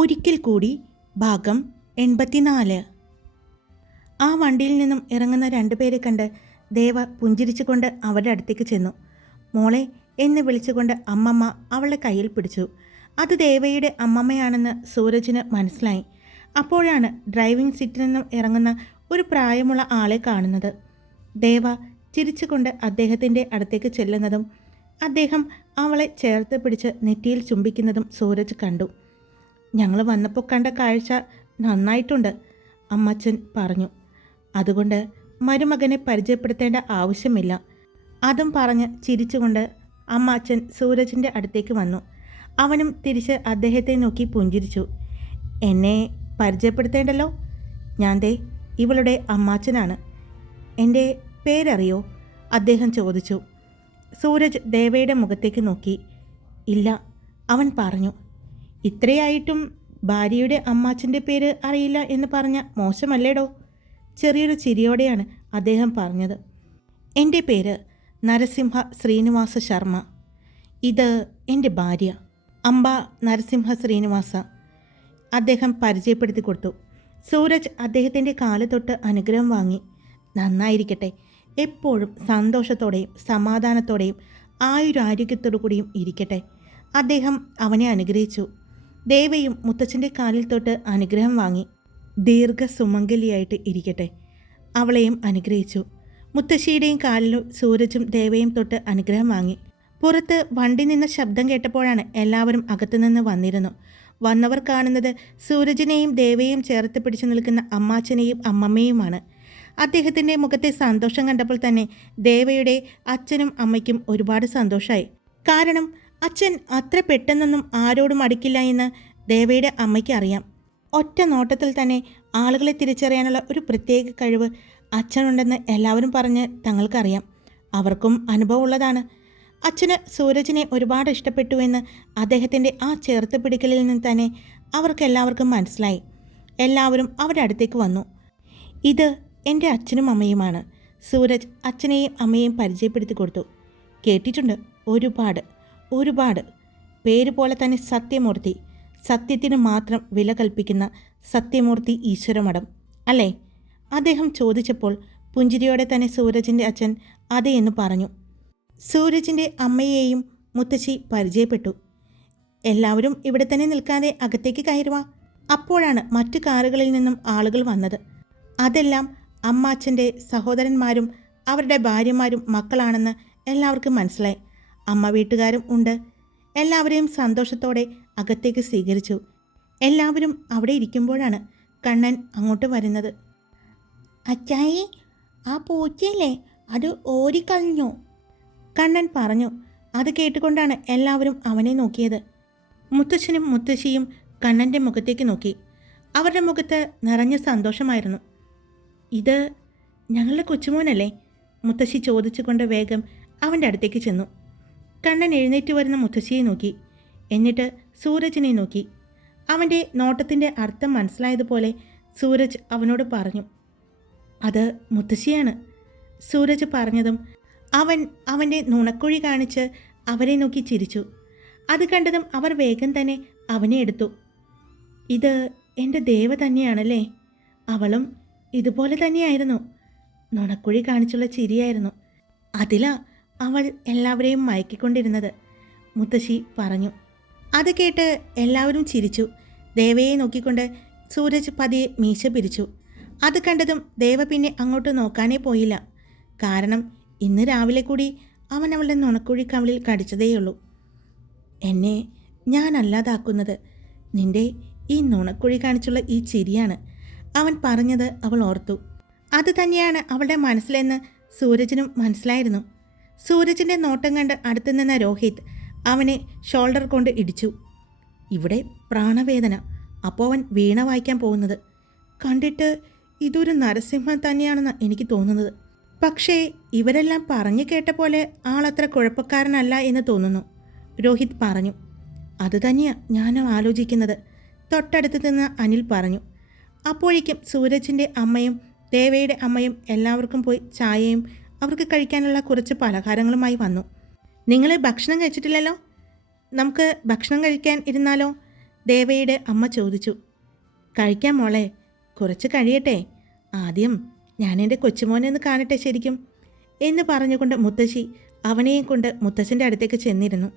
ഒരിക്കൽ കൂടി ഭാഗം 84. ആ വണ്ടിയിൽ നിന്നും ഇറങ്ങുന്ന രണ്ടുപേരെ കണ്ട് ദേവ പുഞ്ചിരിച്ചുകൊണ്ട് അവരുടെ അടുത്തേക്ക് ചെന്നു. മോളെ എന്ന് വിളിച്ചുകൊണ്ട് അമ്മമ്മ അവളുടെ കയ്യിൽ പിടിച്ചു. അത് ദേവയുടെ അമ്മമ്മയാണെന്ന് സൂരജിന് മനസ്സിലായി. അപ്പോഴാണ് ഡ്രൈവിംഗ് സീറ്റിൽ നിന്നും ഇറങ്ങുന്ന ഒരു പ്രായമുള്ള ആളെ കാണുന്നത്. ദേവ ചിരിച്ചുകൊണ്ട് അദ്ദേഹത്തിൻ്റെ അടുത്തേക്ക് ചെല്ലുന്നതും അദ്ദേഹം അവളെ ചേർത്ത് പിടിച്ച് നെറ്റിയിൽ ചുംബിക്കുന്നതും സൂരജ് കണ്ടു. ഞങ്ങൾ വന്നപ്പോൾ കണ്ട കാഴ്ച നന്നായിട്ടുണ്ട്, അമ്മച്ചൻ പറഞ്ഞു. അതുകൊണ്ട് മരുമകനെ പരിചയപ്പെടുത്തേണ്ട ആവശ്യമില്ല. അതും പറഞ്ഞ് ചിരിച്ചുകൊണ്ട് അമ്മാച്ചൻ സൂരജിൻ്റെ അടുത്തേക്ക് വന്നു. അവനും തിരിച്ച് അദ്ദേഹത്തെ നോക്കി പുഞ്ചിരിച്ചു. എന്നെ പരിചയപ്പെടുത്തേണ്ടല്ലോ, ഞാൻ ദേ ഇവളുടെ അമ്മാച്ചനാണ്. എൻ്റെ പേരറിയോ? അദ്ദേഹം ചോദിച്ചു. സൂരജ് ദേവയുടെ മുഖത്തേക്ക് നോക്കി. ഇല്ല, അവൻ പറഞ്ഞു. ഇത്രയായിട്ടും ഭാര്യയുടെ അമ്മാച്ചൻ്റെ പേര് അറിയില്ല എന്ന് പറഞ്ഞ മോശമല്ലേടോ? ചെറിയൊരു ചിരിയോടെയാണ് അദ്ദേഹം പറഞ്ഞത്. എൻ്റെ പേര് നരസിംഹ ശ്രീനിവാസ ശർമ്മ. ഇത് എൻ്റെ ഭാര്യ അംബ നരസിംഹ ശ്രീനിവാസ. അദ്ദേഹം പരിചയപ്പെടുത്തി കൊടുത്തു. സൂരജ് അദ്ദേഹത്തിൻ്റെ കാല് തൊട്ട് അനുഗ്രഹം വാങ്ങി. നന്നായിരിക്കട്ടെ, എപ്പോഴും സന്തോഷത്തോടെയും സമാധാനത്തോടെയും ആയുരാരോഗ്യത്തോടു കൂടിയും ഇരിക്കട്ടെ. അദ്ദേഹം അവനെ അനുഗ്രഹിച്ചു. ദേവയും മുത്തച്ഛൻ്റെ കാലിൽ തൊട്ട് അനുഗ്രഹം വാങ്ങി. ദീർഘസുമംഗലിയായിട്ട് ഇരിക്കട്ടെ, അവളെയും അനുഗ്രഹിച്ചു. മുത്തശ്ശിയുടെയും കാലിലും സൂരജും ദേവയും തൊട്ട് അനുഗ്രഹം വാങ്ങി. പുറത്ത് വണ്ടി നിന്ന ശബ്ദം കേട്ടപ്പോഴാണ് എല്ലാവരും അകത്തുനിന്ന് വന്നിരുന്നു. വന്നവർ കാണുന്നത് സൂരജിനെയും ദേവയെയും ചേർത്ത് പിടിച്ചു നിൽക്കുന്ന അമ്മാച്ചനെയും അമ്മമ്മയുമാണ്. അദ്ദേഹത്തിൻ്റെ മുഖത്തെ സന്തോഷം കണ്ടപ്പോൾ തന്നെ ദേവയുടെ അച്ഛനും അമ്മയ്ക്കും ഒരുപാട് സന്തോഷമായി. കാരണം അച്ഛൻ അത്ര പെട്ടെന്നൊന്നും ആരോടും അടുക്കില്ല എന്ന് ദേവയുടെ അമ്മയ്ക്ക് അറിയാം. ഒറ്റ നോട്ടത്തിൽ തന്നെ ആളുകളെ തിരിച്ചറിയാനുള്ള ഒരു പ്രത്യേക കഴിവ് അച്ഛനുണ്ടെന്ന് എല്ലാവരും പറഞ്ഞ് തങ്ങൾക്കറിയാം. അവർക്കും അനുഭവമുള്ളതാണ്. അച്ഛന് സൂരജിനെ ഒരുപാട് ഇഷ്ടപ്പെട്ടുവെന്ന് അദ്ദേഹത്തിൻ്റെ ആ ചേർത്ത് പിടിക്കലിൽ നിന്ന് തന്നെ അവർക്കെല്ലാവർക്കും മനസ്സിലായി. എല്ലാവരും അവരുടെ അടുത്തേക്ക് വന്നു. ഇത് എൻ്റെ അച്ഛനും അമ്മയുമാണ്. സൂരജ് അച്ഛനെയും അമ്മയെയും പരിചയപ്പെടുത്തി കൊടുത്തു. കേട്ടിട്ടുണ്ട് ഒരുപാട്. പേര് പോലെ തന്നെ സത്യമൂർത്തി, സത്യത്തിന് മാത്രം വില കൽപ്പിക്കുന്ന സത്യമൂർത്തി ഈശ്വരമഠം അല്ലേ? അദ്ദേഹം ചോദിച്ചപ്പോൾ പുഞ്ചിരിയോടെ തന്നെ സൂരജിൻ്റെ അച്ഛൻ അതെ എന്ന് പറഞ്ഞു. സൂരജിൻ്റെ അമ്മയെയും മുത്തശ്ശി പരിചയപ്പെട്ടു. എല്ലാവരും ഇവിടെ തന്നെ നിൽക്കാതെ അകത്തേക്ക് കയറുക. അപ്പോഴാണ് മറ്റു കാറുകളിൽ നിന്നും ആളുകൾ വന്നത്. അതെല്ലാം അമ്മാച്ചൻ്റെ സഹോദരന്മാരും അവരുടെ ഭാര്യമാരും മക്കളാണെന്ന് എല്ലാവർക്കും മനസ്സിലായി. അമ്മ വീട്ടുകാരും ഉണ്ട്. എല്ലാവരെയും സന്തോഷത്തോടെ അകത്തേക്ക് സ്വീകരിച്ചു. എല്ലാവരും അവിടെ ഇരിക്കുമ്പോഴാണ് കണ്ണൻ അങ്ങോട്ട് വരുന്നത്. അച്ചായി, ആ പൂച്ചയില്ലേ, അത് ഓടിക്കളഞ്ഞു, കണ്ണൻ പറഞ്ഞു. അത് കേട്ടുകൊണ്ടാണ് എല്ലാവരും അവനെ നോക്കിയത്. മുത്തച്ഛനും മുത്തശ്ശിയും കണ്ണൻ്റെ മുഖത്തേക്ക് നോക്കി. അവരുടെ മുഖത്ത് നിറഞ്ഞ സന്തോഷമായിരുന്നു. ഇത് ഞങ്ങളുടെ കൊച്ചുമോനല്ലേ? മുത്തശ്ശി ചോദിച്ചുകൊണ്ട് വേഗം അവൻ്റെ അടുത്തേക്ക് ചെന്നു. കണ്ണൻ എഴുന്നേറ്റ് വരുന്ന മുത്തശ്ശിയെ നോക്കി. എന്നിട്ട് സൂരജിനെ നോക്കി. അവൻ്റെ നോട്ടത്തിൻ്റെ അർത്ഥം മനസ്സിലായതുപോലെ സൂരജ് അവനോട് പറഞ്ഞു. അത് മുത്തശ്ശിയാണ്. സൂരജ് പറഞ്ഞതും അവൻ അവൻ്റെ നുണക്കുഴി കാണിച്ച് അവരെ നോക്കി ചിരിച്ചു. അത് കണ്ടതും അവർ വേഗം തന്നെ അവനെ എടുത്തു. ഇത് എൻ്റെ ദേവ തന്നെയാണല്ലേ? അവളും ഇതുപോലെ തന്നെയായിരുന്നു. നുണക്കുഴി കാണിച്ചുള്ള ചിരിയായിരുന്നു. അതിലാ അവൾ എല്ലാവരെയും മയക്കിക്കൊണ്ടിരുന്നത്, മുത്തശ്ശി പറഞ്ഞു. അത് കേട്ട് എല്ലാവരും ചിരിച്ചു. ദേവയെ നോക്കിക്കൊണ്ട് സൂരജ് പതിയെ മീശ പിരിച്ചു. അത് കണ്ടതും ദേവ പിന്നെ അങ്ങോട്ട് നോക്കാനേ പോയില്ല. കാരണം ഇന്ന് രാവിലെ കൂടി അവൻ അവളുടെ നുണക്കുഴി കവിളിൽ കടിച്ചതേയുള്ളൂ. എന്നെ ഞാൻ അല്ലാതാക്കുന്നത് നിൻ്റെ ഈ നുണക്കുഴി കാണിച്ചുള്ള ഈ ചിരിയാണ്, അവൻ പറഞ്ഞത് അവൾ ഓർത്തു. അത് തന്നെയാണ് അവളുടെ മനസ്സിലെന്ന് സൂരജിനും മനസ്സിലായിരുന്നു. സൂരജിൻ്റെ നോട്ടം കണ്ട് അടുത്തു നിന്ന രോഹിത് അവനെ ഷോൾഡർ കൊണ്ട് ഇടിച്ചു. ഇവിടെ പ്രാണവേദന. അപ്പോൾ അവൻ വീണ വായിക്കാൻ പോകുന്നത് കണ്ടിട്ട് ഇതൊരു നരസിംഹം തന്നെയാണെന്ന് എനിക്ക് തോന്നുന്നത്. പക്ഷേ ഇവരെല്ലാം പറഞ്ഞു കേട്ട പോലെ ആളത്ര കുഴപ്പക്കാരനല്ല എന്ന് തോന്നുന്നു, രോഹിത് പറഞ്ഞു. അതുതന്നെയാണ് ഞാനും ആലോചിക്കുന്നത്, തൊട്ടടുത്ത് നിന്ന് അനിൽ പറഞ്ഞു. അപ്പോഴേക്കും സൂരജിൻ്റെ അമ്മയും ദേവയുടെ അമ്മയും എല്ലാവർക്കും പോയി ചായയും അവർക്ക് കഴിക്കാനുള്ള കുറച്ച് പലഹാരങ്ങളുമായി വന്നു. നിങ്ങൾ ഭക്ഷണം കഴിച്ചിട്ടില്ലല്ലോ, നമുക്ക് ഭക്ഷണം കഴിക്കാൻ ഇരുന്നാലോ? ദേവയുടെ അമ്മ ചോദിച്ചു. കഴിക്കാം മോളെ, കുറച്ച് കഴിയട്ടെ. ആദ്യം ഞാൻ എൻ്റെ കൊച്ചുമോനെ ഒന്ന് കാണട്ടെ ശരിക്കും എന്ന് പറഞ്ഞുകൊണ്ട് മുത്തശ്ശി അവനെയും കൊണ്ട് മുത്തച്ഛൻ്റെ അടുത്തേക്ക് ചെന്നിരുന്നു.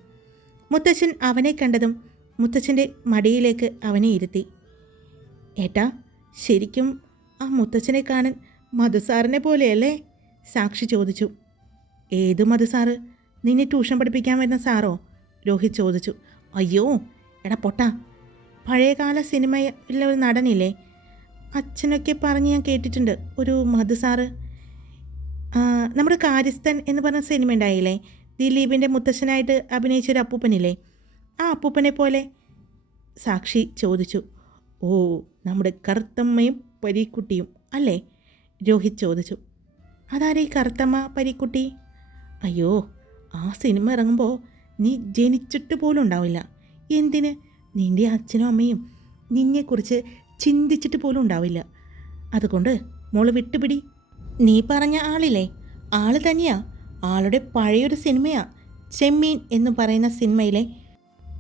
മുത്തച്ഛൻ അവനെ കണ്ടതും മുത്തച്ഛൻ്റെ മടിയിലേക്ക് അവനെ ഇരുത്തി. ഏട്ടാ, ശരിക്കും ആ മുത്തച്ഛനെ കാണാൻ മധുസാറിനെ പോലെയല്ലേ? സാക്ഷി ചോദിച്ചു. ഏത് മധുസാറ്? നിന്നെ ട്യൂഷൻ പഠിപ്പിക്കാൻ വരുന്ന സാറോ? രോഹിത് ചോദിച്ചു. അയ്യോ എടാ പൊട്ടാ, പഴയകാല സിനിമയിലെ ഒരു നടനില്ലേ, അച്ഛനൊക്കെ പറഞ്ഞ് ഞാൻ കേട്ടിട്ടുണ്ട്, ഒരു മധുസാറ്. നമ്മുടെ കാര്യസ്ഥൻ എന്ന് പറഞ്ഞ സിനിമ ഉണ്ടായില്ലേ, ദിലീപിൻ്റെ മുത്തശ്ശനായിട്ട് അഭിനയിച്ചൊരു അപ്പൂപ്പനില്ലേ, ആ അപ്പൂപ്പനെ പോലെ? സാക്ഷി ചോദിച്ചു. ഓ, നമ്മുടെ കറുത്തമ്മയും പരീക്കുട്ടിയും അല്ലേ? രോഹിത് ചോദിച്ചു. അതാരേ കറുത്തമ്മ പരീക്കുട്ടി? അയ്യോ, ആ സിനിമ ഇറങ്ങുമ്പോൾ നീ ജനിച്ചിട്ട് പോലും ഉണ്ടാവില്ല. എന്തിന്? നിൻ്റെ അച്ഛനും അമ്മയും നിന്നെക്കുറിച്ച് ചിന്തിച്ചിട്ട് പോലും ഉണ്ടാവില്ല. അതുകൊണ്ട് മോള് വിട്ടുപിടി. നീ പറഞ്ഞ ആളില്ലേ, ആൾ തന്നെയാ. ആളുടെ പഴയൊരു സിനിമയാ, ചെമ്മീൻ എന്ന് പറയുന്ന സിനിമയിലെ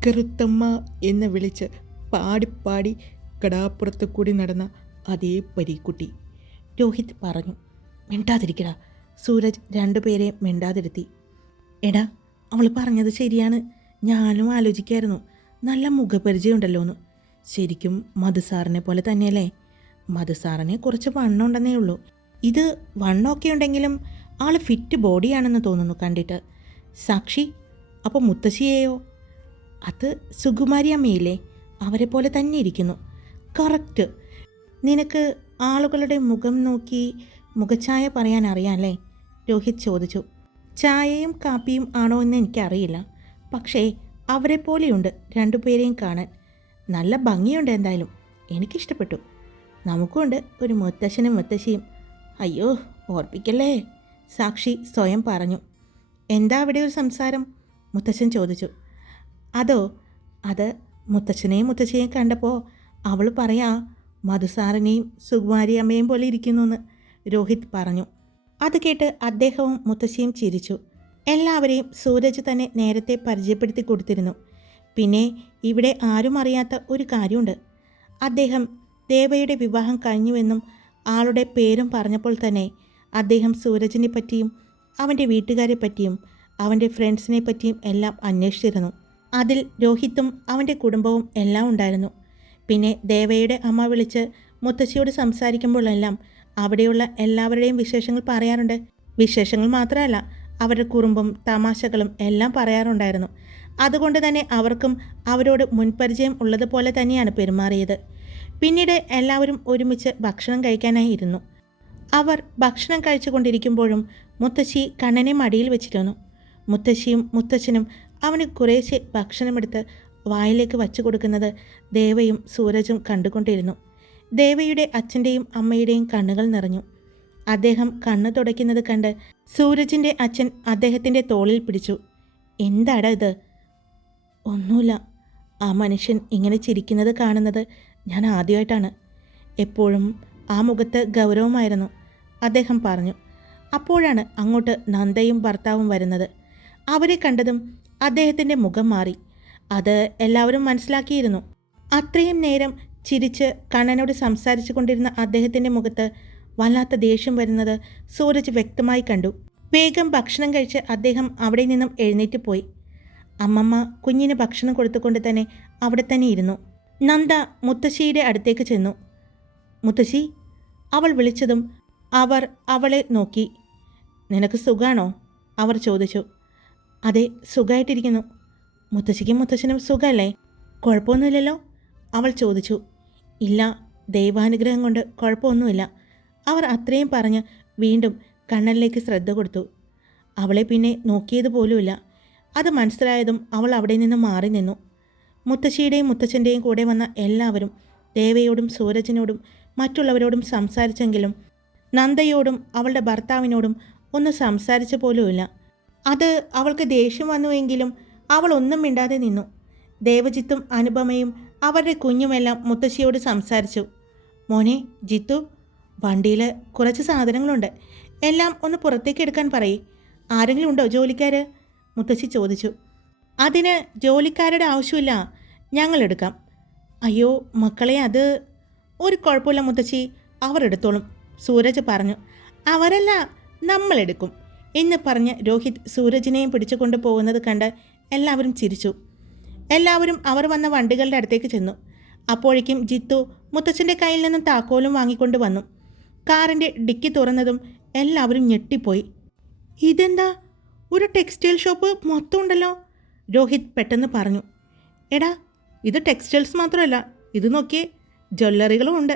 കറുത്തമ്മ എന്ന് വിളിച്ച് പാടിപ്പാടി കടാപ്പുറത്ത് കൂടി നടന്ന അതേ പരീക്കുട്ടി, രോഹിത് പറഞ്ഞു. മിണ്ടാതിരിക്കടാ. സൂരജ് രണ്ടുപേരെ മിണ്ടാതിരുത്തി. എടാ, അവൾ പറഞ്ഞത് ശരിയാണ്. ഞാനും ആലോചിക്കായിരുന്നു, നല്ല മുഖപരിചയം എന്ന്. ശരിക്കും മധുസാറിനെ പോലെ തന്നെയല്ലേ? മധുസാറിന് കുറച്ച് വണ്ണം ഉണ്ടെന്നേ ഉള്ളൂ. ഇത് വണ്ണമൊക്കെ ഉണ്ടെങ്കിലും ആൾ ഫിറ്റ് ബോഡിയാണെന്ന് തോന്നുന്നു കണ്ടിട്ട്. സാക്ഷി, അപ്പോൾ മുത്തശ്ശിയെയോ? അത് സുകുമാരി അമ്മയില്ലേ, അവരെ പോലെ തന്നെ ഇരിക്കുന്നു. കറക്റ്റ്. നിനക്ക് ആളുകളുടെ മുഖം നോക്കി മുഖഛായ പറയാൻ അറിയാമല്ലേ? രോഹിത് ചോദിച്ചു. ചായയും കാപ്പിയും ആണോ എന്ന് എനിക്കറിയില്ല, പക്ഷേ അവരെ പോലെയുണ്ട് രണ്ടുപേരെയും കാണാൻ. നല്ല ഭംഗിയുണ്ട്. എന്തായാലും എനിക്കിഷ്ടപ്പെട്ടു. നമുക്കുണ്ട് ഒരു മുത്തശ്ശനും മുത്തശ്ശിയും. അയ്യോ ഓർപ്പിക്കല്ലേ, സാക്ഷി സ്വയം പറഞ്ഞു. എന്താ അവിടെ ഒരു സംസാരം? മുത്തശ്ശൻ ചോദിച്ചു. അത് മുത്തശ്ശനെയും മുത്തശ്ശിയെയും കണ്ടപ്പോൾ അവൾ പറയാ മധുസാറിനെയും സുകുമാരി അമ്മയും പോലെ ഇരിക്കുന്നുവെന്ന് രോഹിത് പറഞ്ഞു. അത് കേട്ട് അദ്ദേഹവും മുത്തശ്ശിയും ചിരിച്ചു. എല്ലാവരെയും സൂരജ് തന്നെ നേരത്തെ പരിചയപ്പെടുത്തി കൊടുത്തിരുന്നു. പിന്നെ ഇവിടെ ആരും അറിയാത്ത ഒരു കാര്യമുണ്ട്. അദ്ദേഹം ദേവയുടെ വിവാഹം കഴിഞ്ഞുവെന്നും ആളുടെ പേരും പറഞ്ഞപ്പോൾ തന്നെ അദ്ദേഹം സൂരജിനെ പറ്റിയും അവൻ്റെ വീട്ടുകാരെ പറ്റിയും അവൻ്റെ ഫ്രണ്ട്സിനെ പറ്റിയും എല്ലാം അന്വേഷിച്ചിരുന്നു. അതിൽ രോഹിത്തും അവൻ്റെ കുടുംബവും എല്ലാം ഉണ്ടായിരുന്നു. പിന്നെ ദേവയുടെ അമ്മ വിളിച്ച് മുത്തശ്ശിയോട് സംസാരിക്കുമ്പോഴെല്ലാം അവിടെയുള്ള എല്ലാവരുടെയും വിശേഷങ്ങൾ പറയാറുണ്ട്. വിശേഷങ്ങൾ മാത്രമല്ല, അവരുടെ കുറുമ്പും തമാശകളും എല്ലാം പറയാറുണ്ടായിരുന്നു. അതുകൊണ്ട് തന്നെ അവർക്കും അവരോട് മുൻപരിചയം ഉള്ളതുപോലെ തന്നെയാണ് പെരുമാറിയത്. പിന്നീട് എല്ലാവരും ഒരുമിച്ച് ഭക്ഷണം കഴിക്കാനായി ഇരുന്നു. അവർ ഭക്ഷണം കഴിച്ചുകൊണ്ടിരിക്കുമ്പോഴും മുത്തശ്ശി കണ്ണനെ മടിയിൽ വെച്ചിരുന്നു. മുത്തശ്ശിയും മുത്തച്ഛനും അവന് കുറേശ്ശെ ഭക്ഷണമെടുത്ത് വായിലേക്ക് വച്ചു കൊടുക്കുന്നത് ദേവയും സൂരജും കണ്ടുകൊണ്ടിരുന്നു. ദേവയുടെ അച്ഛൻ്റെയും അമ്മയുടെയും കണ്ണുകൾ നിറഞ്ഞു. അദ്ദേഹം കണ്ണ് തുടയ്ക്കുന്നത് കണ്ട് സൂരജിൻ്റെ അച്ഛൻ അദ്ദേഹത്തിൻ്റെ തോളിൽ പിടിച്ചു. എന്താടാ ഇത്? ഒന്നുമില്ല. ആ മനുഷ്യൻ ഇങ്ങനെ ചിരിക്കുന്നത് കാണുന്നത് ഞാൻ ആദ്യമായിട്ടാണ്. എപ്പോഴും ആ മുഖത്ത് ഗൗരവമായിരുന്നു, അദ്ദേഹം പറഞ്ഞു. അപ്പോഴാണ് അങ്ങോട്ട് നന്ദയും ഭർത്താവും വരുന്നത്. അവരെ കണ്ടതും അദ്ദേഹത്തിൻ്റെ മുഖം മാറി. അത് എല്ലാവരും മനസ്സിലാക്കിയിരുന്നു. അത്രയും നേരം ചിരിച്ച് കണ്ണനോട് സംസാരിച്ചു കൊണ്ടിരുന്ന അദ്ദേഹത്തിൻ്റെ മുഖത്ത് വല്ലാത്ത ദേഷ്യം വരുന്നത് സൂരജ് വ്യക്തമായി കണ്ടു. വേഗം ഭക്ഷണം കഴിച്ച് അദ്ദേഹം അവിടെ നിന്നും എഴുന്നേറ്റ് പോയി. അമ്മമ്മ കുഞ്ഞിന് ഭക്ഷണം കൊടുത്തുകൊണ്ട് തന്നെ അവിടെ തന്നെ ഇരുന്നു. നന്ദ മുത്തശ്ശിയുടെ അടുത്തേക്ക് ചെന്നു. മുത്തശ്ശി, അവൾ വിളിച്ചതും അവർ അവളെ നോക്കി. നിനക്ക് സുഖാണോ? അവർ ചോദിച്ചു. അതെ, സുഖമായിട്ടിരിക്കുന്നു. മുത്തശ്ശിക്കും മുത്തശ്ശനും സുഖമല്ലേ? കുഴപ്പമൊന്നുമില്ലല്ലോ? അവൾ ചോദിച്ചു. ഇല്ല, ദൈവാനുഗ്രഹം കൊണ്ട് കുഴപ്പമൊന്നുമില്ല. അവർ അത്രയും പറഞ്ഞ് വീണ്ടും കണ്ണനിലേക്ക് ശ്രദ്ധ കൊടുത്തു. അവളെ പിന്നെ നോക്കിയതുപോലുമില്ല. അത് മനസ്സിലായതും അവൾ അവിടെ നിന്ന് മാറി നിന്നു. മുത്തശ്ശിയുടെയും മുത്തച്ഛൻ്റെയും കൂടെ വന്ന എല്ലാവരും ദേവയോടും സൂരജിനോടും മറ്റുള്ളവരോടും സംസാരിച്ചെങ്കിലും നന്ദയോടും അവളുടെ ഭർത്താവിനോടും ഒന്നും സംസാരിച്ച പോലുമില്ല. അത് അവൾക്ക് ദേഷ്യം വന്നുവെങ്കിലും അവൾ ഒന്നും മിണ്ടാതെ നിന്നു. ദേവജിത്തും അനുപമയും അവരുടെ കുഞ്ഞുമെല്ലാം മുത്തശ്ശിയോട് സംസാരിച്ചു. മോനെ ജിത്തു, വണ്ടിയിൽ കുറച്ച് സാധനങ്ങളുണ്ട്, എല്ലാം ഒന്ന് പുറത്തേക്ക് എടുക്കാൻ പറയേ. ആരെങ്കിലും ഉണ്ടോ ജോലിക്കാർ? മുത്തശ്ശി ചോദിച്ചു. അതിന് ജോലിക്കാരുടെ ആവശ്യമില്ല, ഞങ്ങളെടുക്കാം. അയ്യോ മക്കളെ, അത് ഒരു കുഴപ്പമില്ല മുത്തശ്ശി, അവർ എടുത്തോളും, സൂരജ് പറഞ്ഞു. അവരല്ല, നമ്മളെടുക്കും എന്ന് പറഞ്ഞ് രോഹിത് സൂരജിനെയും പിടിച്ചു കൊണ്ട് പോകുന്നത് കണ്ട് എല്ലാവരും ചിരിച്ചു. എല്ലാവരും അവർ വന്ന വണ്ടികളുടെ അടുത്തേക്ക് ചെന്നു. അപ്പോഴേക്കും ജിത്തു മുത്തച്ഛൻ്റെ കയ്യിൽ നിന്നും താക്കോലും വാങ്ങിക്കൊണ്ട് വന്നു. കാറിൻ്റെ ഡിക്കി തുറന്നതും എല്ലാവരും ഞെട്ടിപ്പോയി. ഇതെന്താ, ഒരു ടെക്സ്റ്റൈൽ ഷോപ്പ് മൊത്തം ഉണ്ടല്ലോ, രോഹിത് പെട്ടെന്ന് പറഞ്ഞു. എടാ, ഇത് ടെക്സ്റ്റൈൽസ് മാത്രമല്ല, ഇത് നോക്കിയേ, ജ്വല്ലറികളും ഉണ്ട്.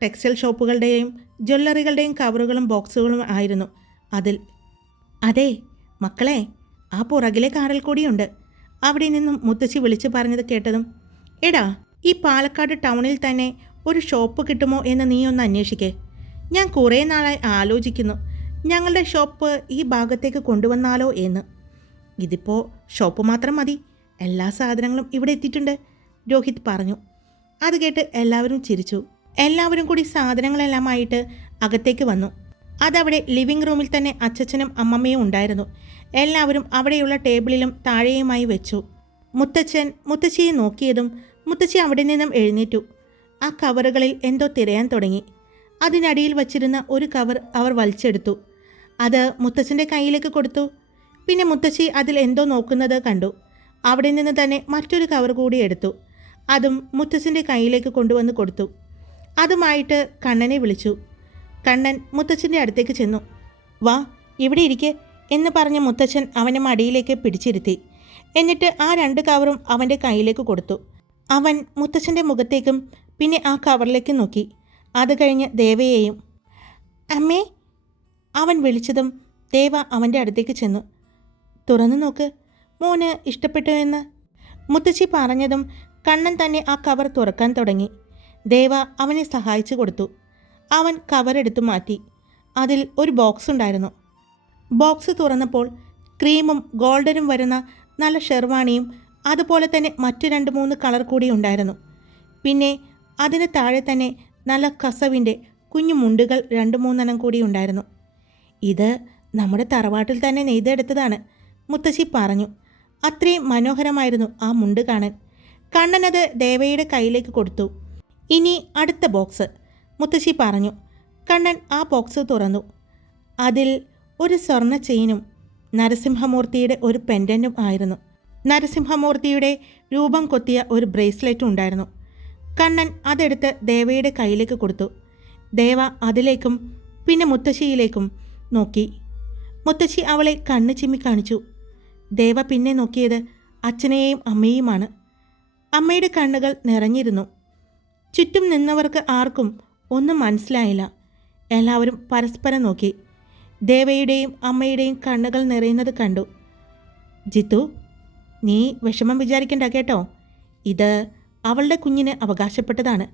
ടെക്സ്റ്റൈൽ ഷോപ്പുകളുടെയും ജ്വല്ലറികളുടെയും കവറുകളും ബോക്സുകളും ആയിരുന്നു അതിൽ. അതെ മക്കളെ, ആ പുറകിലെ കാറിൽ കൂടിയുണ്ട്. അവിടെ നിന്നും മുത്തശ്ശി വിളിച്ചു പറഞ്ഞത് കേട്ടതും, എടാ, ഈ പാലക്കാട് ടൗണിൽ തന്നെ ഒരു ഷോപ്പ് കിട്ടുമോ എന്ന് നീ ഒന്ന് അന്വേഷിക്കേ. ഞാൻ കുറേ നാളായി ആലോചിക്കുന്നു ഞങ്ങളുടെ ഷോപ്പ് ഈ ഭാഗത്തേക്ക് കൊണ്ടുവന്നാലോ എന്ന്. ഇതിപ്പോൾ ഷോപ്പ് മാത്രം മതി, എല്ലാ സാധനങ്ങളും ഇവിടെ എത്തിയിട്ടുണ്ട്, രോഹിത് പറഞ്ഞു. അത് കേട്ട് എല്ലാവരും ചിരിച്ചു. എല്ലാവരും കൂടി സാധനങ്ങളെല്ലാമായിട്ട് അകത്തേക്ക് വന്നു. അതവിടെ ലിവിംഗ് റൂമിൽ തന്നെ അച്ഛനും അമ്മമ്മയും ഉണ്ടായിരുന്നു. എല്ലാവരും അവിടെയുള്ള ടേബിളിലും താഴെയുമായി വെച്ചു. മുത്തച്ഛൻ മുത്തശ്ശിയെ നോക്കിയതും മുത്തശ്ശി അവിടെ നിന്നും എഴുന്നേറ്റു. ആ കവറുകളിൽ എന്തോ തിരയാൻ തുടങ്ങി. അതിനടിയിൽ വച്ചിരുന്ന ഒരു കവർ അവർ വലിച്ചെടുത്തു. അത് മുത്തച്ഛൻ്റെ കയ്യിലേക്ക് കൊടുത്തു. പിന്നെ മുത്തശ്ശി അതിൽ എന്തോ നോക്കുന്നത് കണ്ടു. അവിടെ നിന്ന് തന്നെ മറ്റൊരു കവർ കൂടി എടുത്തു. അതും മുത്തച്ഛൻ്റെ കയ്യിലേക്ക് കൊണ്ടുവന്ന് കൊടുത്തു. അതുമായിട്ട് കണ്ണനെ വിളിച്ചു. കണ്ണൻ മുത്തച്ഛൻ്റെ അടുത്തേക്ക് ചെന്നു. വാ, ഇവിടെ ഇരിക്കെ എന്ന് പറഞ്ഞ മുത്തച്ഛൻ അവനെ മടിയിലേക്ക് പിടിച്ചിരുത്തി. എന്നിട്ട് ആ 2 കവറും അവൻ്റെ കയ്യിലേക്ക് കൊടുത്തു. അവൻ മുത്തച്ഛൻ്റെ മുഖത്തേക്കും പിന്നെ ആ കവറിലേക്ക് നോക്കി. അത് കഴിഞ്ഞ് ദേവയെയും. അമ്മേ, അവൻ വിളിച്ചതും ദേവ അവൻ്റെ അടുത്തേക്ക് ചെന്നു. തുറന്നു നോക്ക്, മോന് ഇഷ്ടപ്പെട്ടു എന്ന് മുത്തശ്ശി പറഞ്ഞതും കണ്ണൻ തന്നെ ആ കവർ തുറക്കാൻ തുടങ്ങി. ദേവ അവനെ സഹായിച്ചു കൊടുത്തു. അവൻ കവറെടുത്തു മാറ്റി. അതിൽ ഒരു ബോക്സ് ഉണ്ടായിരുന്നു. ബോക്സ് തുറന്നപ്പോൾ ക്രീമും ഗോൾഡനും വരുന്ന നല്ല ഷെർവാണിയും അതുപോലെ തന്നെ മറ്റു 2-3 കളർ കൂടി ഉണ്ടായിരുന്നു. പിന്നെ അതിന് താഴെ തന്നെ നല്ല കസവിൻ്റെ കുഞ്ഞു മുണ്ടുകൾ 2-3 കൂടി ഉണ്ടായിരുന്നു. ഇത് നമ്മുടെ തറവാട്ടിൽ തന്നെ നെയ്തെടുത്തതാണ്, മുത്തശ്ശി പറഞ്ഞു. അത്രയും മനോഹരമായിരുന്നു ആ മുണ്ട് കാണാൻ. കണ്ണനത് ദേവയുടെ കയ്യിലേക്ക് കൊടുത്തു. ഇനി അടുത്ത ബോക്സ്, മുത്തശ്ശി പറഞ്ഞു. കണ്ണൻ ആ ബോക്സ് തുറന്നു. അതിൽ ഒരു സ്വർണ്ണ ചെയിനും നരസിംഹമൂർത്തിയുടെ ഒരു പെൻഡൻറ്റും ആയിരുന്നു. നരസിംഹമൂർത്തിയുടെ രൂപം കൊത്തിയ ഒരു ബ്രേസ്ലെറ്റും ഉണ്ടായിരുന്നു. കണ്ണൻ അതെടുത്ത് ദേവയുടെ കയ്യിലേക്ക് കൊടുത്തു. ദേവ അതിലേക്കും പിന്നെ മുത്തശ്ശിയിലേക്കും നോക്കി. മുത്തശ്ശി അവളെ കണ്ണ് ചിമ്മി കാണിച്ചു. ദേവ പിന്നെ നോക്കിയത് അച്ഛനെയും അമ്മയെയുമാണ്. അമ്മയുടെ കണ്ണുകൾ നിറഞ്ഞിരുന്നു. ചുറ്റും നിന്നവർക്ക് ആർക്കും ഒന്നും മനസ്സിലായില്ല. എല്ലാവരും പരസ്പരം നോക്കി. ദേവയുടെയും അമ്മയുടെയും കണ്ണുകൾ നിറയുന്നത് കണ്ടു. ജിത്തു, നീ വിഷമം വിചാരിക്കണ്ട കേട്ടോ, ഇത് അവളുടെ കുഞ്ഞിന് അവകാശപ്പെട്ടതാണ്,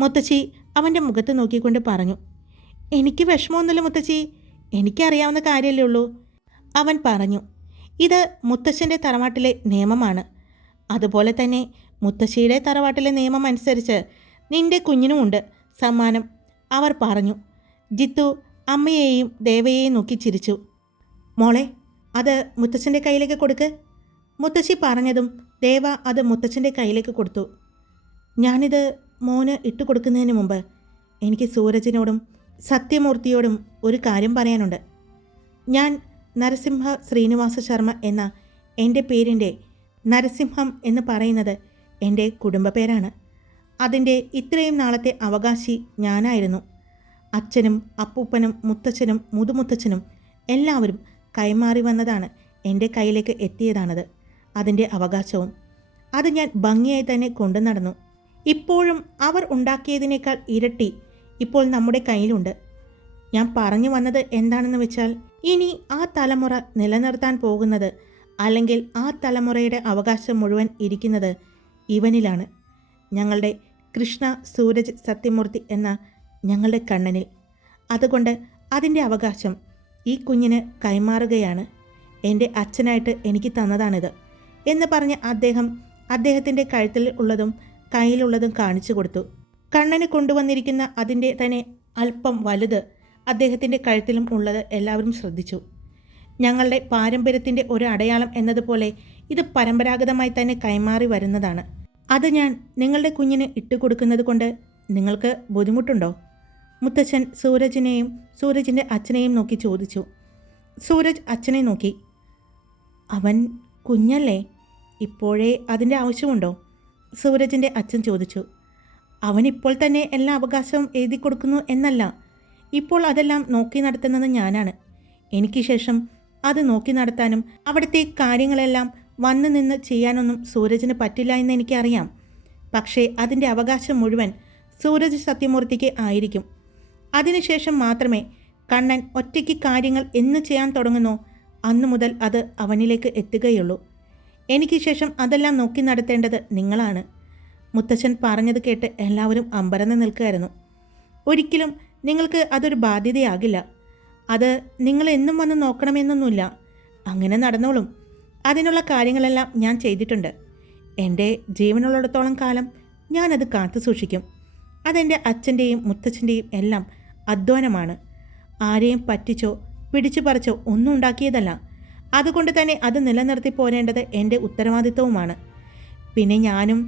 മുത്തശ്ശി അവൻ്റെ മുഖത്ത് നോക്കിക്കൊണ്ട് പറഞ്ഞു. എനിക്ക് വിഷമമൊന്നുമില്ല മുത്തശ്ശി, എനിക്കറിയാവുന്ന കാര്യമല്ലേ ഉള്ളൂ, അവൻ പറഞ്ഞു. ഇത് മുത്തശ്ശൻ്റെ തറവാട്ടിലെ നിയമമാണ്. അതുപോലെ തന്നെ മുത്തശ്ശിയുടെ തറവാട്ടിലെ നിയമം അനുസരിച്ച് നിന്റെ കുഞ്ഞിനുമുണ്ട് സമ്മാനം, അവർ പറഞ്ഞു. ജിത്തു അമ്മയെയും ദേവയെയും നോക്കി ചിരിച്ചു. മോളെ, അത് മുത്തച്ഛൻ്റെ കയ്യിലേക്ക് കൊടുക്ക്, മുത്തശ്ശി പറഞ്ഞതും ദേവ അത് മുത്തച്ഛൻ്റെ കയ്യിലേക്ക് കൊടുത്തു. ഞാനിത് മോന് ഇട്ട് കൊടുക്കുന്നതിന് മുമ്പ് എനിക്ക് സൂരജിനോടും സത്യമൂർത്തിയോടും ഒരു കാര്യം പറയാനുണ്ട്. ഞാൻ നരസിംഹ ശ്രീനിവാസ ശർമ്മ എന്ന എൻ്റെ പേരിൻ്റെ നരസിംഹം എന്ന് പറയുന്നത് എൻ്റെ കുടുംബ പേരാണ്. അതിൻ്റെ ഇത്രയും നാളത്തെ അവകാശി ഞാനായിരുന്നു. അച്ഛനും അപ്പൂപ്പനും മുത്തച്ഛനും മുതുമുത്തച്ഛനും എല്ലാവരും കൈമാറി വന്നതാണ് എൻ്റെ കയ്യിലേക്ക് എത്തിയതാണത്, അതിൻ്റെ അവകാശവും. അത് ഞാൻ ഭംഗിയായി തന്നെ കൊണ്ടു നടന്നു. ഇപ്പോഴും അവർ ഉണ്ടാക്കിയതിനേക്കാൾ ഇരട്ടി ഇപ്പോൾ നമ്മുടെ കയ്യിലുണ്ട്. ഞാൻ പറഞ്ഞു വന്നത് എന്താണെന്ന് വെച്ചാൽ, ഇനി ആ തലമുറ നിലനിർത്താൻ പോകുന്നത്, അല്ലെങ്കിൽ ആ തലമുറയുടെ അവകാശം മുഴുവൻ ഇരിക്കുന്നത് ഇവനിലാണ്, ഞങ്ങളുടെ കൃഷ്ണ സൂരജ് സത്യമൂർത്തി എന്ന ഞങ്ങളുടെ കണ്ണനിൽ. അതുകൊണ്ട് അതിൻ്റെ അവകാശം ഈ കുഞ്ഞിന് കൈമാറുകയാണ്. എൻ്റെ അച്ഛനായിട്ട് എനിക്ക് തന്നതാണിത് എന്ന് പറഞ്ഞ് അദ്ദേഹത്തിൻ്റെ കഴുത്തിൽ ഉള്ളതും കയ്യിലുള്ളതും കാണിച്ചു കൊടുത്തു. കണ്ണന് കൊണ്ടുവന്നിരിക്കുന്ന അതിൻ്റെ തന്നെ അല്പം വലുത് അദ്ദേഹത്തിൻ്റെ കഴുത്തിലും ഉള്ളത് എല്ലാവരും ശ്രദ്ധിച്ചു. ഞങ്ങളുടെ പാരമ്പര്യത്തിൻ്റെ ഒരു അടയാളം എന്നതുപോലെ ഇത് പരമ്പരാഗതമായി തന്നെ കൈമാറി വരുന്നതാണ്. അത് ഞാൻ നിങ്ങളുടെ കുഞ്ഞിന് ഇട്ടുകൊടുക്കുന്നത് കൊണ്ട് നിങ്ങൾക്ക് ബുദ്ധിമുട്ടുണ്ടോ? മുത്തച്ഛൻ സൂരജിനെയും സൂരജിൻ്റെ അച്ഛനെയും നോക്കി ചോദിച്ചു. സൂരജ് അച്ഛനെ നോക്കി. അവൻ കുഞ്ഞല്ലേ, ഇപ്പോഴേ അതിൻ്റെ ആവശ്യമുണ്ടോ? സൂരജിൻ്റെ അച്ഛൻ ചോദിച്ചു. അവനിപ്പോൾ തന്നെ എല്ലാ അവകാശവും എഴുതി കൊടുക്കുന്നു എന്നല്ല, ഇപ്പോൾ അതെല്ലാം നോക്കി നടത്തുന്നത് ഞാനാണ്. എനിക്ക് ശേഷം അത് നോക്കി നടത്താനും അവിടുത്തെ കാര്യങ്ങളെല്ലാം വന്നു നിന്ന് ചെയ്യാനൊന്നും സൂരജിന് പറ്റില്ല എന്ന് എനിക്കറിയാം. പക്ഷേ അതിൻ്റെ അവകാശം മുഴുവൻ സൂരജ് സത്യമൂർത്തിക്ക് ആയിരിക്കും. അതിനുശേഷം മാത്രമേ കണ്ണൻ ഒറ്റയ്ക്ക് കാര്യങ്ങൾ എന്ന് ചെയ്യാൻ തുടങ്ങുന്നോ അന്നു മുതൽ അത് അവനിലേക്ക് എത്തുകയുള്ളൂ. എനിക്ക് ശേഷം അതെല്ലാം നോക്കി നടത്തേണ്ടത് നിങ്ങളാണ്. മുത്തച്ഛൻ പറഞ്ഞത് കേട്ട് എല്ലാവരും അമ്പരന്ന് നിൽക്കുകയായിരുന്നു. ഒരിക്കലും നിങ്ങൾക്ക് അതൊരു ബാധ്യതയാകില്ല. അത് നിങ്ങൾ എന്നും വന്ന് നോക്കണമെന്നൊന്നുമില്ല. അങ്ങനെ നടന്നോളും. അതിനുള്ള കാര്യങ്ങളെല്ലാം ഞാൻ ചെയ്തിട്ടുണ്ട്. എൻ്റെ ജീവനുള്ളിടത്തോളം കാലം ഞാനത് കാത്തു സൂക്ഷിക്കും. അതെൻ്റെ അച്ഛൻ്റെയും മുത്തച്ഛൻ്റെയും എല്ലാം അധ്വാനമാണ്. ആരെയും പറ്റിച്ചോ പിടിച്ചു പറിച്ചോ ഒന്നും ഉണ്ടാക്കിയതല്ല. അതുകൊണ്ട് തന്നെ അത് നിലനിർത്തി പോരേണ്ടത് എൻ്റെ ഉത്തരവാദിത്വവുമാണ്. പിന്നെ ഞാനും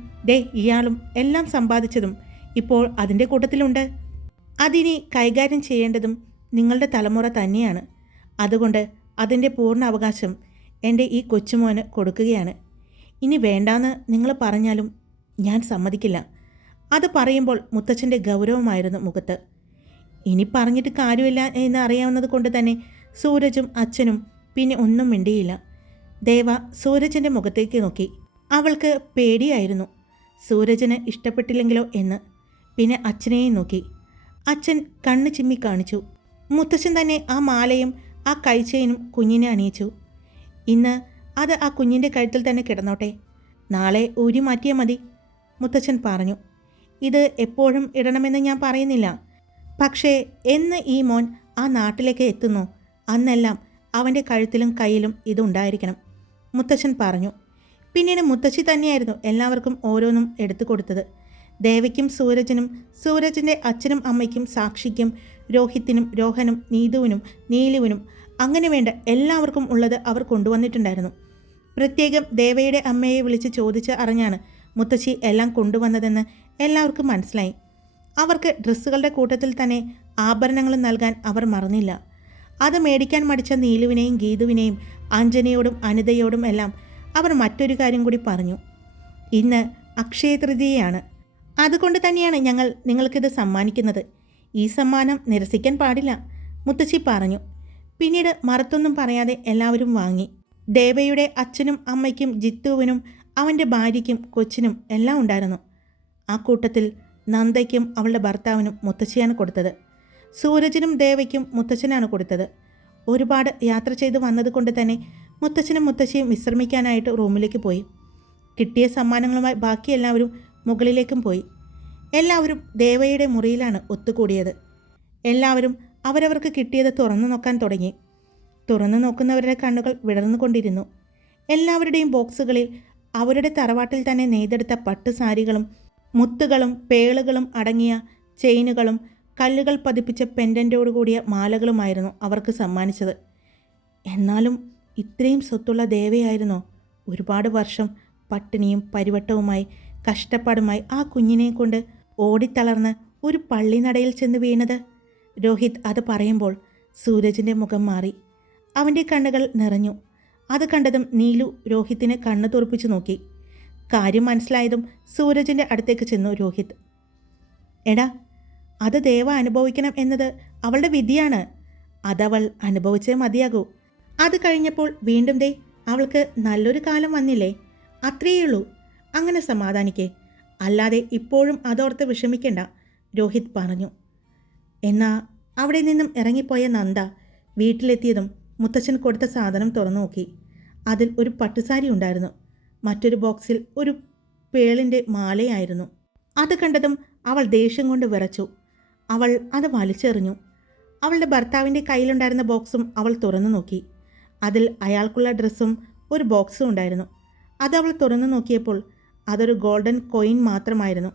ഇയാളും എല്ലാം സമ്പാദിച്ചതും ഇപ്പോൾ അതിൻ്റെ കൂട്ടത്തിലുണ്ട്. അതിനി കൈകാര്യം ചെയ്യേണ്ടതും നിങ്ങളുടെ തലമുറ തന്നെയാണ്. അതുകൊണ്ട് അതിൻ്റെ പൂർണ്ണ അവകാശം എൻ്റെ ഈ കൊച്ചുമോന് കൊടുക്കുകയാണ്. ഇനി വേണ്ടാന്ന് നിങ്ങൾ പറഞ്ഞാലും ഞാൻ സമ്മതിക്കില്ല. അത് പറയുമ്പോൾ മുത്തച്ഛൻ്റെ ഗൗരവമായിരുന്നു മുഖത്ത്. ഇനി പറഞ്ഞിട്ട് കാര്യമില്ല എന്ന് അറിയാവുന്നത് കൊണ്ട് തന്നെ സൂരജും അച്ഛനും പിന്നെ ഒന്നും മിണ്ടിയില്ല. ദേവ സൂരജിൻ്റെ മുഖത്തേക്ക് നോക്കി. അവൾക്ക് പേടിയായിരുന്നു സൂരജിന് ഇഷ്ടപ്പെട്ടില്ലെങ്കിലോ എന്ന്. പിന്നെ അച്ഛനെയും നോക്കി. അച്ഛൻ കണ്ണ് ചിമ്മി കാണിച്ചു. മുത്തച്ഛൻ തന്നെ ആ മാലയും ആ കൈച്ചെയിനും കുഞ്ഞിനെ അണിയിച്ചു. ഇന്ന് അത് ആ കുഞ്ഞിൻ്റെ കഴുത്തിൽ തന്നെ കിടന്നോട്ടെ, നാളെ ഊരി മാറ്റിയാൽ മതി, മുത്തച്ഛൻ പറഞ്ഞു. ഇത് എപ്പോഴും ഇടണമെന്ന് ഞാൻ പറയുന്നില്ല. പക്ഷേ എന്ന് ഈ മോൻ ആ നാട്ടിലേക്ക് എത്തുന്നു അന്നെല്ലാം അവൻ്റെ കഴുത്തിലും കയ്യിലും ഇതുണ്ടായിരിക്കണം, മുത്തച്ഛൻ പറഞ്ഞു. പിന്നീട് മുത്തശ്ശി തന്നെയായിരുന്നു എല്ലാവർക്കും ഓരോന്നും എടുത്തു കൊടുത്തത്. ദേവയ്ക്കും സൂരജിനും സൂരജിൻ്റെ അച്ഛനും അമ്മയ്ക്കും സാക്ഷിക്കും രോഹിത്തിനും രോഹനും നീതുവിനും നീലുവിനും അങ്ങനെ വേണ്ട എല്ലാവർക്കും ഉള്ളത് അവർ കൊണ്ടുവന്നിട്ടുണ്ടായിരുന്നു. പ്രത്യേകം ദേവയുടെ അമ്മയെ വിളിച്ച് ചോദിച്ച് അറിഞ്ഞാണ് മുത്തശ്ശി എല്ലാം കൊണ്ടുവന്നതെന്ന് എല്ലാവർക്കും മനസ്സിലായി. അവർക്ക് ഡ്രസ്സുകളുടെ കൂട്ടത്തിൽ തന്നെ ആഭരണങ്ങൾ നൽകാൻ അവർ മറന്നില്ല. അത് മേടിക്കാൻ മടിച്ച നീലുവിനെയും ഗീതുവിനെയും അഞ്ജനയോടും അനിതയോടും എല്ലാം അവർ മറ്റൊരു കാര്യം കൂടി പറഞ്ഞു. ഇന്ന് അക്ഷയ തൃതീയയാണ്. അതുകൊണ്ട് തന്നെയാണ് ഞങ്ങൾ നിങ്ങൾക്കിത് സമ്മാനിക്കുന്നത്. ഈ സമ്മാനം നിരസിക്കാൻ പാടില്ല, മുത്തശ്ശി പറഞ്ഞു. പിന്നീട് മറുത്തൊന്നും പറയാതെ എല്ലാവരും വാങ്ങി. ദേവയുടെ അച്ഛനും അമ്മയ്ക്കും ജിത്തുവിനും അവൻ്റെ ഭാര്യയ്ക്കും കൊച്ചിനും എല്ലാം ഉണ്ടായിരുന്നു. ആ കൂട്ടത്തിൽ നന്ദയ്ക്കും അവളുടെ ഭർത്താവിനും മുത്തശ്ശിയാണ് കൊടുത്തത്. സൂരജിനും ദേവയ്ക്കും മുത്തച്ഛനാണ് കൊടുത്തത്. ഒരുപാട് യാത്ര ചെയ്ത് വന്നതുകൊണ്ട് തന്നെ മുത്തച്ഛനും മുത്തശ്ശിയും വിശ്രമിക്കാനായിട്ട് റൂമിലേക്ക് പോയി. കിട്ടിയ സമ്മാനങ്ങളുമായി ബാക്കി എല്ലാവരും മുകളിലേക്കും പോയി. എല്ലാവരും ദേവയുടെ മുറിയിലാണ് ഒത്തുകൂടിയത്. എല്ലാവരും അവരവർക്ക് കിട്ടിയത് തുറന്നു നോക്കാൻ തുടങ്ങി. തുറന്നു നോക്കുന്നവരുടെ കണ്ണുകൾ വിടർന്നുകൊണ്ടിരുന്നു. എല്ലാവരുടെയും ബോക്സുകളിൽ അവരുടെ തറവാട്ടിൽ തന്നെ നെയ്തെടുത്ത പട്ടുസാരികളും മുത്തുകളും പേളുകളും അടങ്ങിയ ചെയിനുകളും കല്ലുകൾ പതിപ്പിച്ച പെൻഡൻറ്റോടുകൂടിയ മാലകളുമായിരുന്നു അവർക്ക് സമ്മാനിച്ചത്. എന്നാലും ഇത്രയും സ്വത്തുള്ള ദേവയായിരുന്നോ ഒരുപാട് വർഷം പട്ടിണിയും പരിവട്ടവുമായി കഷ്ടപ്പാടുമായി ആ കുഞ്ഞിനെ കൊണ്ട് ഓടിത്തളർന്ന് ഒരു പള്ളിനടയിൽ ചെന്ന് വീണത്? രോഹിത് അത് പറയുമ്പോൾ സൂരജിൻ്റെ മുഖം മാറി. അവൻ്റെ കണ്ണുകൾ നിറഞ്ഞു. അത് കണ്ടതും നീലു രോഹിത്തിനെ കണ്ണു തുറപ്പിച്ചു നോക്കി. കാര്യം മനസ്സിലായതും സൂരജിൻ്റെ അടുത്തേക്ക് ചെന്നു രോഹിത്. എടാ, അത് ദേവ അനുഭവിക്കണം എന്നത് അവളുടെ വിധിയാണ്. അതവൾ അനുഭവിച്ചേ മതിയാകൂ. അത് കഴിഞ്ഞപ്പോൾ വീണ്ടും അവൾക്ക് നല്ലൊരു കാലം വന്നില്ലേ, അത്രയേയുള്ളൂ. അങ്ങനെ സമാധാനിക്കേ, അല്ലാതെ ഇപ്പോഴും അതോർത്ത് വിഷമിക്കണ്ട, രോഹിത് പറഞ്ഞു. എന്നാൽ അവിടെ നിന്നും ഇറങ്ങിപ്പോയ നന്ദ വീട്ടിലെത്തിയതും മുത്തച്ഛൻ കൊടുത്ത സാധനം തുറന്നു നോക്കി. അതിൽ ഒരു പട്ടുസാരി ഉണ്ടായിരുന്നു. മറ്റൊരു ബോക്സിൽ ഒരു പേളിൻ്റെ മാലയായിരുന്നു. അത് കണ്ടതും അവൾ ദേഷ്യം കൊണ്ട് വിറച്ചു. അവൾ അത് വലിച്ചെറിഞ്ഞു. അവളുടെ ഭർത്താവിൻ്റെ കയ്യിലുണ്ടായിരുന്ന ബോക്സും അവൾ തുറന്നു നോക്കി. അതിൽ അയാൾക്കുള്ള ഡ്രസ്സും ഒരു ബോക്സും ഉണ്ടായിരുന്നു. അത് അവൾ തുറന്നു നോക്കിയപ്പോൾ അതൊരു ഗോൾഡൻ കോയിൻ മാത്രമായിരുന്നു.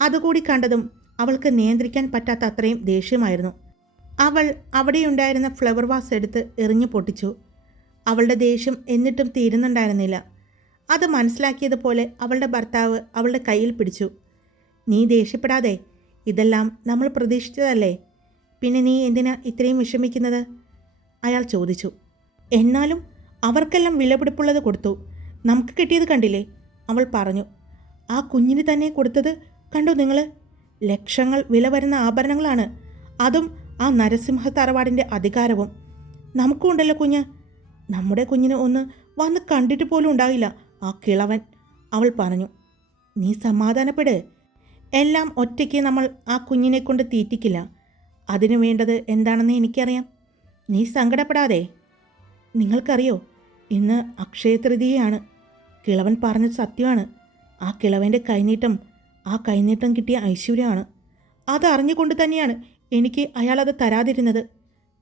അതുകൂടി കണ്ടതും അവൾക്ക് നിയന്ത്രിക്കാൻ പറ്റാത്ത അത്രയും ദേഷ്യമായിരുന്നു. അവൾ അവിടെയുണ്ടായിരുന്ന ഫ്ലവർ വാസ് എടുത്ത് എറിഞ്ഞു പൊട്ടിച്ചു. അവളുടെ ദേഷ്യം എന്നിട്ടും തീരുന്നുണ്ടായിരുന്നില്ല. അത് മനസ്സിലാക്കിയതുപോലെ അവളുടെ ഭർത്താവ് അവളുടെ കയ്യിൽ പിടിച്ചു. നീ ദേഷ്യപ്പെടാതെ, ഇതെല്ലാം നമ്മൾ പ്രതീക്ഷിച്ചതല്ലേ, പിന്നെ നീ എന്തിനാ ഇത്രയും വിഷമിക്കുന്നത്? അയാൾ ചോദിച്ചു. എന്നാലും അവർക്കെല്ലാം വിലപിടിപ്പുള്ളത് കൊടുത്തു, നമുക്ക് കിട്ടിയത് കണ്ടില്ലേ, അവൾ പറഞ്ഞു. ആ കുഞ്ഞിന് തന്നെ കൊടുത്തത് കണ്ടോ നിങ്ങൾ? ലക്ഷങ്ങൾ വില വരുന്ന ആഭരണങ്ങളാണ്, അതും ആ നരസിംഹ തറവാടിൻ്റെ അധികാരവും. നമുക്കും ഉണ്ടല്ലോ കുഞ്ഞ്. നമ്മുടെ കുഞ്ഞിന് ഒന്ന് വന്ന് കണ്ടിട്ട് പോലും ഉണ്ടാവില്ല ആ കിളവൻ, അവൾ പറഞ്ഞു. നീ സമാധാനപ്പെട്, എല്ലാം ഒറ്റയ്ക്ക് നമ്മൾ ആ കുഞ്ഞിനെ കൊണ്ട് തീറ്റിക്കില്ല. അതിനു വേണ്ടത് എന്താണെന്ന് എനിക്കറിയാം. നീ സങ്കടപ്പെടാതെ. നിങ്ങൾക്കറിയോ, ഇന്ന് അക്ഷയതൃതീയയാണ്. കിളവൻ പറഞ്ഞത് സത്യമാണ്. ആ കിളവൻ്റെ കൈനീട്ടം, ആ കൈനീട്ടം കിട്ടിയ ഐശ്വര്യമാണ്. അതറിഞ്ഞുകൊണ്ട് തന്നെയാണ് എനിക്ക് അയാളത് തരാതിരുന്നത്.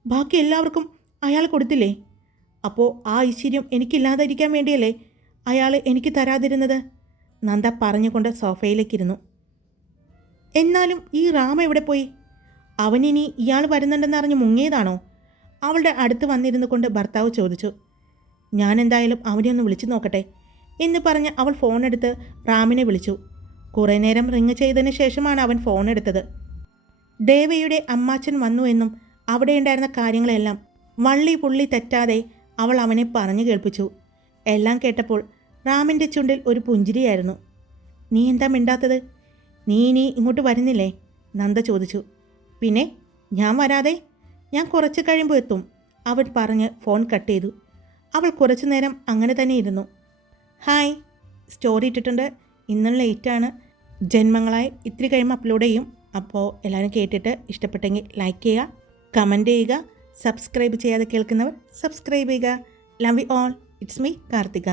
ബാക്കി എല്ലാവർക്കും അയാൾ കൊടുത്തില്ലേ? അപ്പോൾ ആ ഐശ്വര്യം എനിക്കില്ലാതിരിക്കാൻ വേണ്ടിയല്ലേ അയാൾ എനിക്ക് തരാതിരുന്നത്? നന്ദ പറഞ്ഞുകൊണ്ട് സോഫയിലേക്കിരുന്നു. എന്നാലും ഈ റാം എവിടെ പോയി? അവനിനി ഇയാൾ വരുന്നുണ്ടെന്നറിഞ്ഞ് മുങ്ങിയതാണോ? അവളുടെ അടുത്ത് വന്നിരുന്നു കൊണ്ട് ഭർത്താവ് ചോദിച്ചു. ഞാൻ എന്തായാലും അവനെ ഒന്ന് വിളിച്ചു നോക്കട്ടെ എന്ന് പറഞ്ഞ് അവൾ ഫോണെടുത്ത് റാമിനെ വിളിച്ചു. കുറേ നേരം റിങ് ചെയ്തതിന് ശേഷമാണ് അവൻ ഫോണെടുത്തത്. ദേവയുടെ അമ്മാച്ചൻ വന്നു എന്നും അവിടെയുണ്ടായിരുന്ന കാര്യങ്ങളെല്ലാം വള്ളി പുള്ളി തെറ്റാതെ അവൾ അവനെ പറഞ്ഞു കേൾപ്പിച്ചു. എല്ലാം കേട്ടപ്പോൾ റാമിൻ്റെ ചുണ്ടിൽ ഒരു പുഞ്ചിരിയായിരുന്നു. നീ എന്താ മിണ്ടാത്തത്? നീ ഇനി ഇങ്ങോട്ട് വരുന്നില്ലേ? നന്ദ ചോദിച്ചു. പിന്നെ ഞാൻ വരാതെ? ഞാൻ കുറച്ച് കഴിയുമ്പോൾ എത്തും, അവൻ പറഞ്ഞ് ഫോൺ കട്ട് ചെയ്തു. അവൾ കുറച്ചു നേരം അങ്ങനെ തന്നെ ഇരുന്നു. ഹായ്, സ്റ്റോറി ഇട്ടിട്ടുണ്ട്, ഇന്നും ലേറ്റാണ്. ജന്മങ്ങളായി ഇത്തിരി കഴിയുമ്പോൾ അപ്ലോഡ് ചെയ്യും. അപ്പോൾ എല്ലാവരും കേട്ടിട്ട് ഇഷ്ടപ്പെട്ടെങ്കിൽ ലൈക്ക് ചെയ്യുക, കമൻറ്റ് ചെയ്യുക, സബ്സ്ക്രൈബ് ചെയ്യാതെ കേൾക്കുന്നവർ സബ്സ്ക്രൈബ് ചെയ്യുക. Love you all. It's me Karthika.